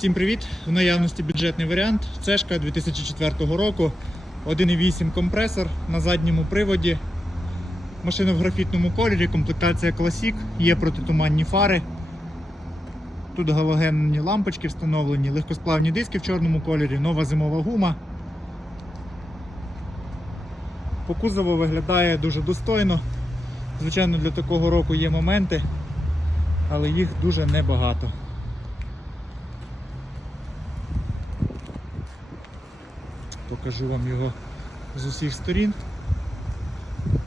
Всім привіт! В наявності бюджетний варіант. Цешка 2004 року. 1,8 компресор на задньому приводі. Машина в графітному кольорі, комплектація Classic, є протитуманні фари. Тут галогенні лампочки встановлені, легкосплавні диски в чорному кольорі, нова зимова гума. По кузову виглядає дуже достойно. Звичайно, для такого року є моменти, але їх дуже небагато. Покажу вам його з усіх сторін.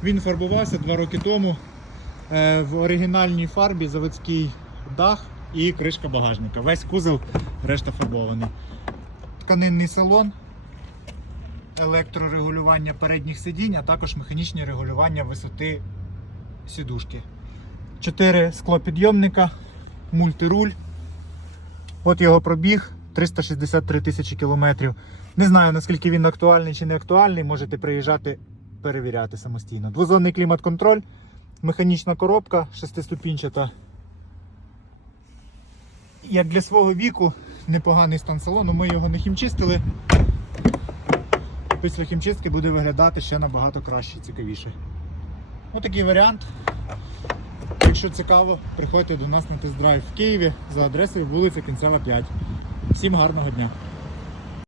Він фарбувався два роки тому е, в оригінальній фарбі заводський дах і кришка багажника. Весь кузов решта фарбований. Тканинний салон, електрорегулювання передніх сидінь, а також механічне регулювання висоти сідушки. Чотири склопідйомника, мультируль. От його пробіг 363 тисячі кілометрів. Не знаю наскільки він актуальний чи не актуальний. Можете приїжджати перевіряти самостійно. Двозонний клімат-контроль, механічна коробка, шестиступінчата. Як для свого віку, непоганий стан салону. Ми його не хімчистили. Після хімчистки буде виглядати ще набагато краще, цікавіше. Отакий варіант. Якщо цікаво, приходьте до нас на тест-драйв в Києві за адресою вулиця Кінцева 5. Всім гарного дня!